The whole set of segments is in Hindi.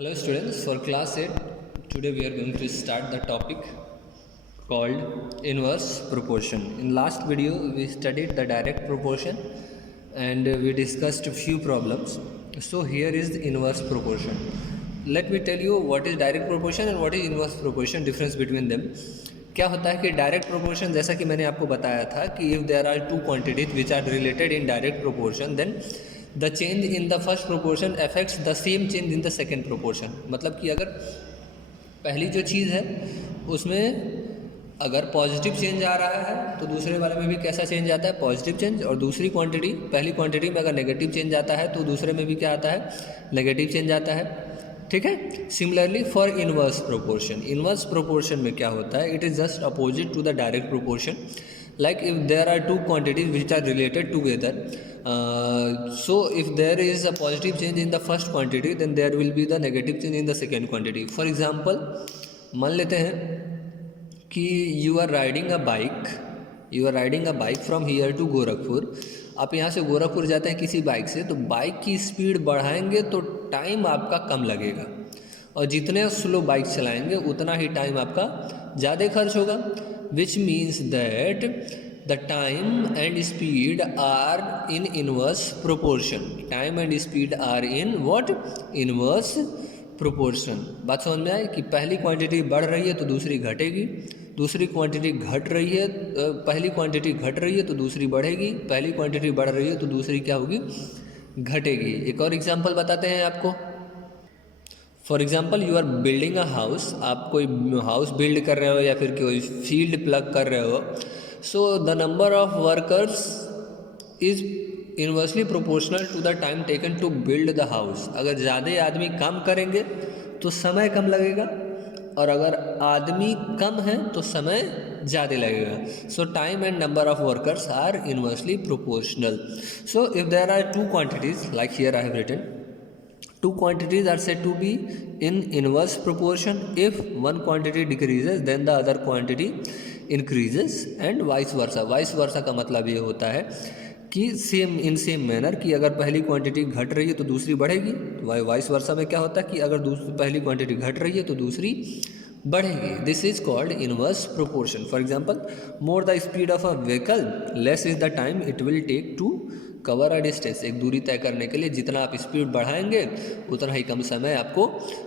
Hello students, for class 8, today we are going to start the topic called inverse proportion. In last video we studied the direct proportion and we discussed a few problems. So here is the inverse proportion. Let me tell you what is direct proportion and what is inverse proportion, difference between them. क्या होता है कि डायरेक्ट प्रोपोर्शन, जैसा कि मैंने आपको बताया था कि if there are two quantities which are related in direct proportion then the change in the first proportion affects the same change in the second proportion. मतलब कि अगर पहली जो चीज़ है उसमें अगर पॉजिटिव चेंज आ रहा है तो दूसरे वाले में भी कैसा चेंज आता है, पॉजिटिव चेंज। और दूसरी क्वांटिटी, पहली क्वांटिटी में अगर नेगेटिव चेंज आता है तो दूसरे में भी क्या आता है, नेगेटिव चेंज आता है। ठीक है। Similarly for inverse proportion, inverse proportion में क्या होता है, it is just opposite to the direct proportion. like if there are two quantities which are related together, so if there is a positive change in the first quantity then there will be the negative change in the second quantity. For example, मान लेते हैं कि you are riding a bike from here to Gorakhpur. आप यहाँ से गोरखपुर जाते हैं किसी बाइक से, तो बाइक की स्पीड बढ़ाएंगे तो टाइम आपका कम लगेगा, और जितने स्लो बाइक चलाएंगे उतना ही टाइम आपका ज़्यादा खर्च होगा। which means that the time and speed are in inverse proportion. Time and speed are in what? Inverse proportion. बात समझ में आए कि पहली क्वांटिटी बढ़ रही है तो दूसरी घटेगी, दूसरी क्वांटिटी घट रही है, पहली क्वांटिटी घट रही है तो दूसरी बढ़ेगी, पहली क्वांटिटी बढ़ रही है तो दूसरी क्या होगी, घटेगी। एक और एग्जांपल बताते हैं आपको। For example you are building a house, आप कोई हाउस बिल्ड कर रहे हो या फिर कोई फील्ड प्लग कर रहे हो। So the number of workers is inversely proportional to the time taken to build the house. अगर ज़्यादा आदमी काम करेंगे तो समय कम लगेगा, और अगर आदमी कम है तो समय ज़्यादा लगेगा। So time and number of workers are inversely proportional. So if there are two quantities, like here I have written, two quantities are said to be in inverse proportion. If one quantity decreases then the other quantity increases and vice versa. Vice versa का मतलब ये होता है कि सेम इन सेम मैनर, कि अगर पहली क्वांटिटी घट रही है तो दूसरी बढ़ेगी। वाइस वर्सा में क्या होता है कि अगर पहली क्वांटिटी घट रही है तो दूसरी बढ़ेगी। This is called inverse proportion. For example, more the speed of a vehicle less is the time it will take to cover a distance. एक दूरी तय करने के लिए जितना आप स्पीड बढ़ाएंगे उतना ही कम समय आपको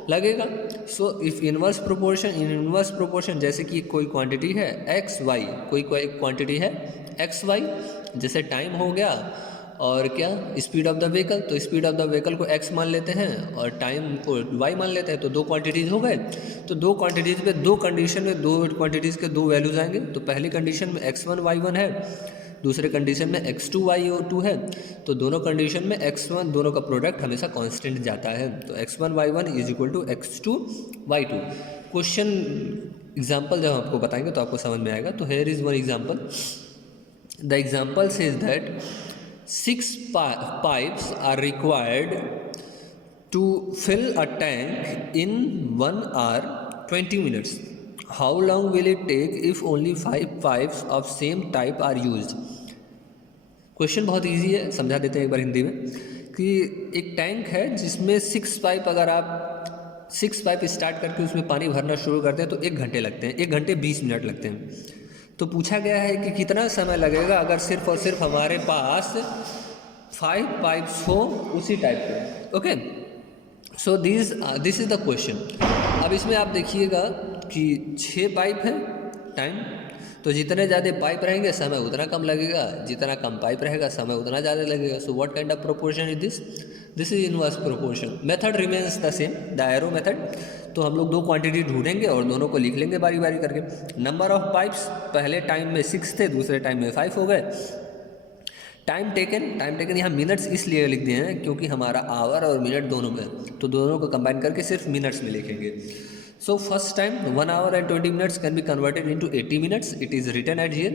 लगेगा। So if inverse proportion, in inverse proportion जैसे कि कोई क्वांटिटी है एक्स वाई, कोई क्वांटिटी है एक्स वाई, जैसे टाइम हो गया और क्या स्पीड ऑफ द व्हीकल, तो स्पीड ऑफ द व्हीकल को एक्स मान लेते हैं और टाइम को वाई मान लेते हैं, तो दो क्वांटिटीज़ हो गए। तो दो क्वांटिटीज़ पे दो कंडीशन में दो क्वांटिटीज़ के दो वैल्यूज आएंगे। तो पहली कंडीशन में x1 y1 है, दूसरे कंडीशन में x2 y2 है। तो दोनों कंडीशन में x1 दोनों का प्रोडक्ट हमेशा कांस्टेंट जाता है। तो x1 y1 is equal to x2 y2। Question example जब आपको बताएंगे तो आपको समझ में आएगा। तो here is one example. The example says that 6 pipes are required to fill a tank in 1 hour 20 minutes. How long will it take if only 5 pipes of same type are used? Question बहुत इजी है, समझा देते हैं एक बार हिंदी में। कि एक टैंक है जिसमें 6 पाइप, अगर आप 6 पाइप स्टार्ट करके उसमें पानी भरना शुरू करते हैं तो 1 घंटे लगते हैं, 1 घंटे 20 मिनट लगते हैं। तो पूछा गया है कि कितना समय लगेगा अगर सिर्फ और सिर्फ हमारे पास 5 पाइप्स हो उसी टाइप के। Okay, so this is the question. अब इसमें आप देखिएगा कि 6 पाइप है टाइम, तो जितने ज़्यादा पाइप रहेंगे समय उतना कम लगेगा, जितना कम पाइप रहेगा समय उतना ज़्यादा लगेगा। So what kind of proportion is this? This is inverse proportion. Method remains the same, the arrow method. तो हम लोग दो क्वांटिटी ढूंढेंगे और दोनों को लिख लेंगे बारी बारी करके। नंबर ऑफ पाइप्स, पहले टाइम में 6 थे, दूसरे टाइम में 5 हो गए। टाइम टेकन यहाँ मिनट्स इसलिए लिख दिए हैं क्योंकि हमारा आवर और मिनट दोनों में, तो दोनों को कंबाइन करके सिर्फ मिनट्स में लिखेंगे। So first time 1 hour and 20 minutes can be converted into 80 minutes, it is written at here.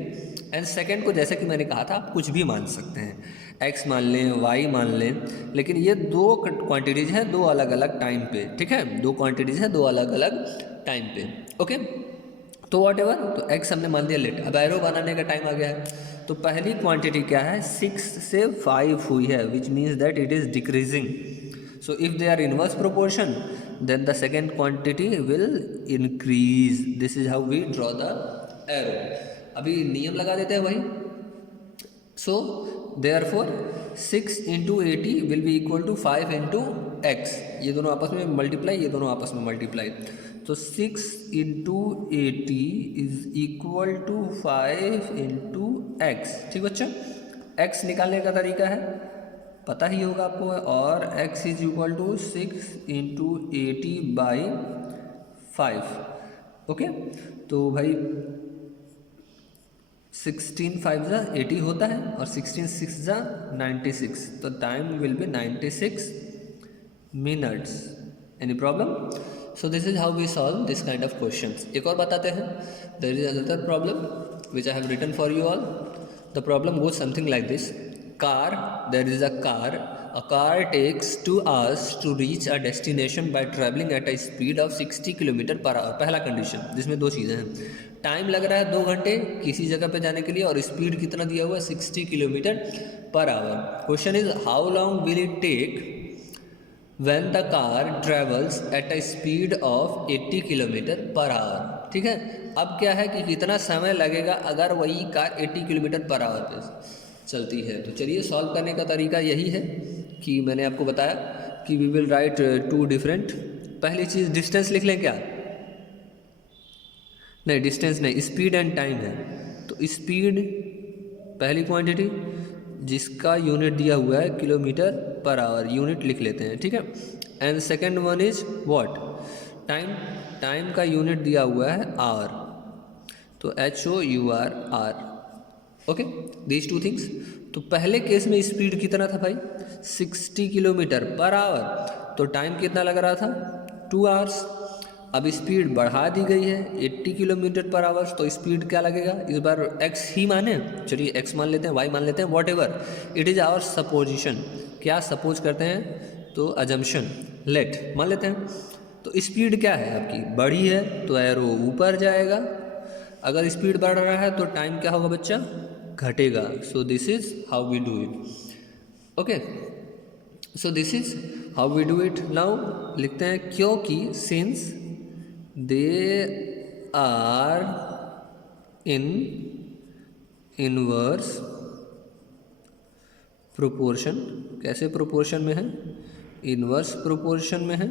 And second को जैसे कि मैंने कहा था आप कुछ भी मान सकते हैं, x मान लें, y मान लें, लेकिन ये दो क्वांटिटीज़ हैं दो अलग अलग टाइम पे। ठीक है, दो क्वांटिटीज़ हैं दो अलग अलग टाइम पे। ओके, तो वॉट एवर, तो x हमने मान दिया लेट। अब एरो बनाने का टाइम आ गया है। तो पहली क्वांटिटी क्या है, 6 से 5 हुई है, which means that it is decreasing. So if they are inverse proportion, then the second quantity will increase. This is how we draw the arrow. अभी नियम लगा देते हैं भाई. So therefore 6 into 80 will be equal to 5 into x. ये दोनों आपस में मल्टीप्लाई, ये दोनों आपस में मल्टीप्लाई. तो 6 into 80 is equal to 5 into x. ठीक बच्चा, x निकालने का तरीका है पता ही होगा आपको, और x is equal to 6 into 80 by 5. Okay, तो भाई 16 5 जा 80 होता है और 16 6 जा 96. तो time will be 96 minutes. Any problem? So this is how we solve this kind of questions. एक और बताते हैं. There is another problem which I have written for you all. The problem goes something like this. Car, there is a car takes 2 hours to reach a destination by traveling at a speed of 60 km/h. पहला कंडीशन, जिसमें दो चीज़ें हैं. टाइम लग रहा है 2 घंटे किसी जगह पे जाने के लिए, और स्पीड कितना दिया हुआ है 60 km/h. Question is how long will it take when the car travels at a speed of 80 km/h. ठीक है, अब क्या है कि कितना समय लगेगा अगर वही कार 80 km/h पे चलती है. तो चलिए सॉल्व करने का तरीका यही है कि मैंने आपको बताया कि वी विल राइट 2 डिफरेंट. पहली चीज़ डिस्टेंस लिख लें क्या? नहीं, डिस्टेंस नहीं, स्पीड एंड टाइम है. तो स्पीड पहली क्वांटिटी जिसका यूनिट दिया हुआ है km/h, यूनिट लिख लेते हैं. ठीक है. And second one is what? Time. Time का यूनिट दिया हुआ है आवर, तो HOUR. Okay, these 2 things. तो पहले केस में स्पीड कितना था भाई? 60 km/h. तो टाइम कितना लग रहा था? 2 hours. अब स्पीड बढ़ा दी गई है 80 km/h. तो स्पीड क्या लगेगा इस बार? x ही माने. चलिए x मान लेते हैं, y मान लेते हैं, whatever it is our supposition. क्या सपोज करते हैं? तो अजम्पशन, लेट मान लेते हैं. तो स्पीड क्या है आपकी? बढ़ी है तो एरो ऊपर जाएगा. अगर स्पीड बढ़ रहा है तो टाइम क्या होगा बच्चा? घटेगा. So this is how we do it. Okay, so this is how we do it. Now लिखते हैं क्योंकि since they are in inverse proportion. कैसे प्रोपोर्शन में है? इनवर्स प्रोपोर्शन में है.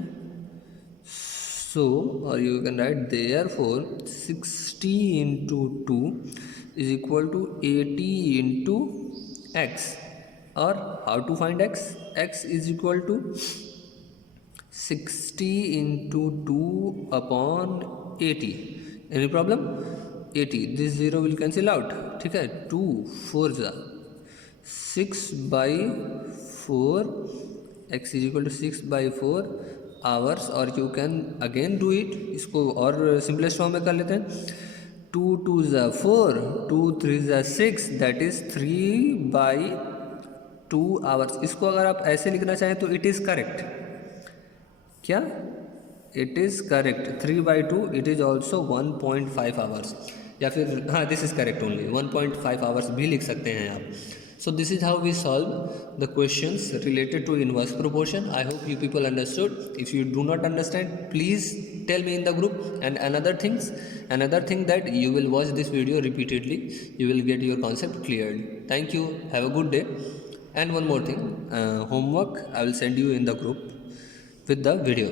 So, or you can write therefore 60 into 2 is equal to 80 into x. Or how to find x? X is equal to 60 into 2 upon 80. Any problem? 80. This 0 will cancel out. ठीक है. 2 4 जा 6/4. x is equal to 6/4 hours. और you can again do it. इसको और सिंपलेस्ट फॉर्म में कर लेते हैं. 2 2 ज़ा 4, 2 3 ज़ा 6, दैट इज़ 3/2 आवर्स. इसको अगर आप ऐसे लिखना चाहें तो इट इज़ करेक्ट. क्या? It is correct. 3/2 it is also 1.5 hours. या फिर हाँ, this is correct only. 1.5 hours भी लिख सकते हैं आप. So this is how we solve the questions related to inverse proportion. I hope you people understood. If you do not understand, please tell me in the group. And another thing that you will watch this video repeatedly, you will get your concept cleared. Thank you. Have a good day. And one more thing, homework I will send you in the group with the video.